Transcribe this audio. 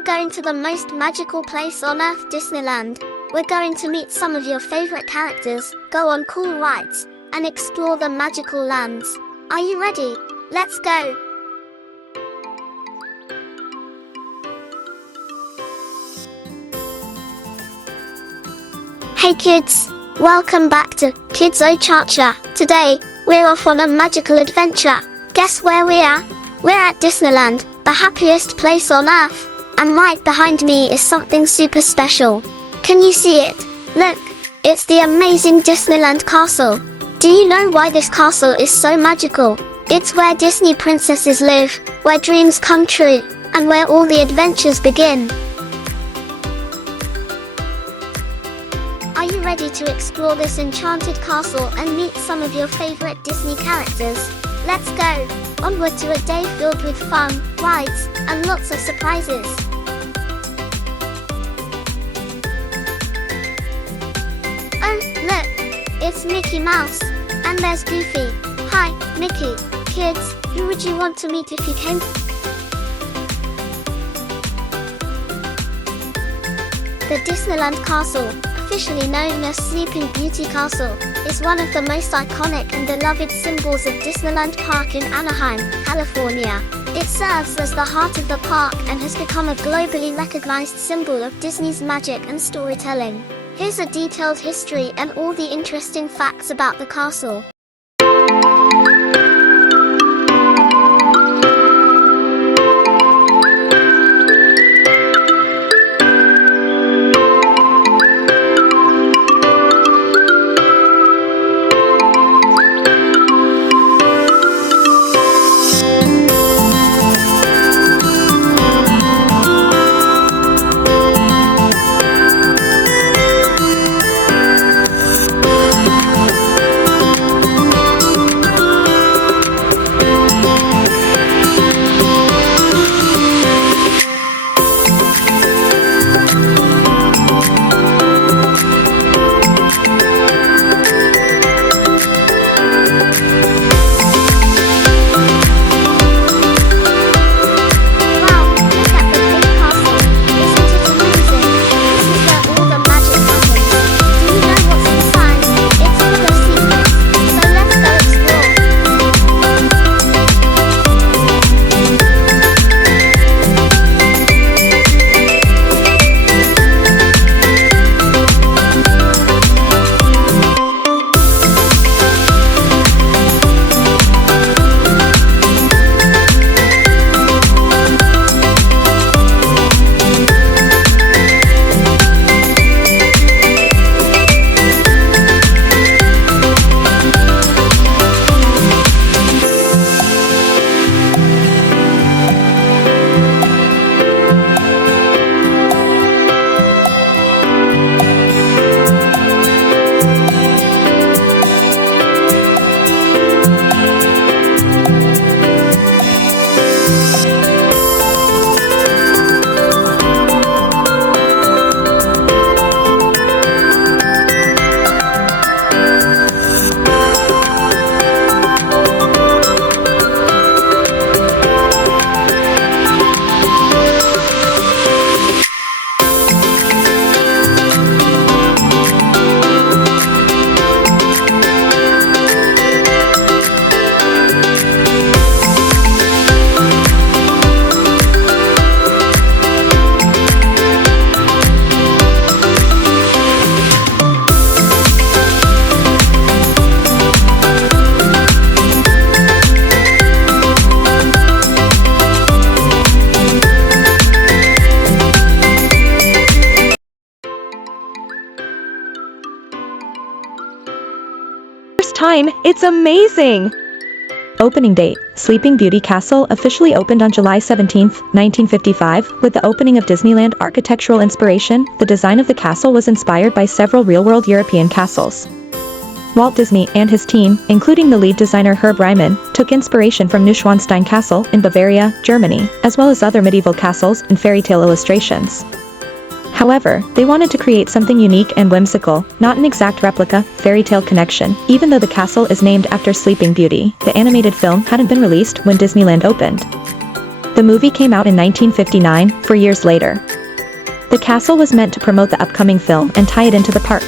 we're going to the most magical place on earth, Disneyland. We're going to meet some of your favorite characters, go on cool rides, and explore the magical lands. Are you ready? Let's go! Hey kids! Welcome back to Kids Chacha. Today, we're off on a magical adventure. Guess where we are? We're at Disneyland, the happiest place on earth. And right behind me is something super special. Can you see it? Look, it's the amazing Disneyland castle. Do you know why this castle is so magical? It's where Disney princesses live, where dreams come true, and where all the adventures begin. Are you ready to explore this enchanted castle and meet some of your favorite Disney characters? Let's go! Onward to a day filled with fun, rides, and lots of surprises. Oh, look! It's Mickey Mouse. And there's Goofy. Hi, Mickey. Kids, who would you want to meet if you came? The Disneyland Castle, officially known as Sleeping Beauty Castle, is one of the most iconic and beloved symbols of Disneyland Park in Anaheim, California. It serves as the heart of the park and has become a globally recognized symbol of Disney's magic and storytelling. Here's a detailed history and all the interesting facts about the castle. Time, it's amazing! Opening date: Sleeping Beauty Castle officially opened on July 17, 1955, with the opening of Disneyland architectural inspiration. The design of the castle was inspired by several real-world European castles. Walt Disney and his team, including the lead designer Herb Ryman, took inspiration from Neuschwanstein Castle in Bavaria, Germany, as well as other medieval castles and fairy tale illustrations. However, they wanted to create something unique and whimsical, not an exact replica, fairy tale connection. Even though the castle is named after Sleeping Beauty, the animated film hadn't been released when Disneyland opened. The movie came out in 1959, 4 years later. The castle was meant to promote the upcoming film and tie it into the park.